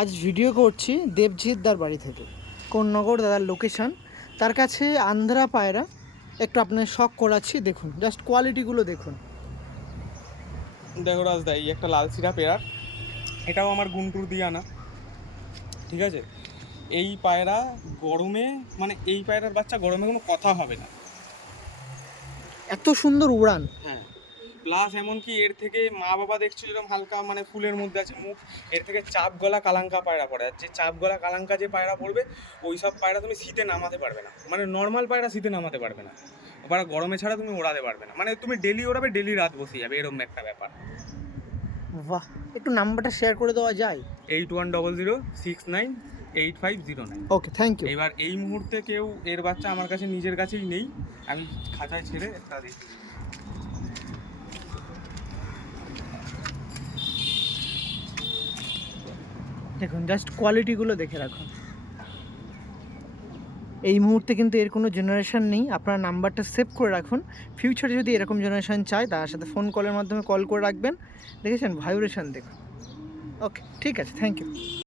আজ ভিডিও করছি দেবজিৎদার বাড়ি থেকে, কোন্নগর দাদার লোকেশান। তার কাছে আন্ধ্রা পায়রা একটু আপনার শখ করাচ্ছি, দেখুন জাস্ট কোয়ালিটিগুলো দেখুন। দেখো রাজদা, এই একটা লাল সিরা পেয়ার, এটাও আমার গুন্টুর দিয়ে আনা। ঠিক আছে, এই পায়রা গরমে, মানে এই পায়রার বাচ্চা গরমে কোনো কথা হবে না। এত সুন্দর উড়ান। হ্যাঁ, প্লাস এমনকি এর থেকে মা বাবা দেখছো যেরকম হালকা মানে ফুলের মধ্যে আছে মুখ, এর থেকে চাপ গলা কালাঙ্কা পায়রা পড়ে। আর যে চাপ গলা কালাঙ্কা যে পায়রা পড়বে, ওই সব পায়রা তুমি শীতে নামাতে পারবে না। মানে নর্মাল পায়রা শীতে নামাতে পারবে না, পায়রা গরমে ছাড়া তুমি ওড়াতে পারবে না। মানে তুমি ডেলি ওড়াবে, ডেলি রাত বসে যাবে, এরকম একটা ব্যাপার। বাহ, একটু নাম্বারটা শেয়ার করে দেওয়া যায়? 8100698509। ওকে, থ্যাংক ইউ। এবার এই মুহূর্তে কেউ এর বাচ্চা আমার কাছে নিজের কাছেই নেই, আমি খাঁচায় ছেড়ে একটা দিই। দেখুন জাস্ট কোয়ালিটিগুলো দেখে রাখুন। এই মুহূর্তে কিন্তু এর কোনো জেনারেশন নেই, আপনার নাম্বারটা সেভ করে রাখুন। ফিউচারে যদি এরকম জেনারেশন চায় তার সাথে ফোন কলের মাধ্যমে কল করে রাখবেন। দেখেছেন ভাইব্রেশন দেখুন। ওকে, ঠিক আছে, থ্যাংক ইউ।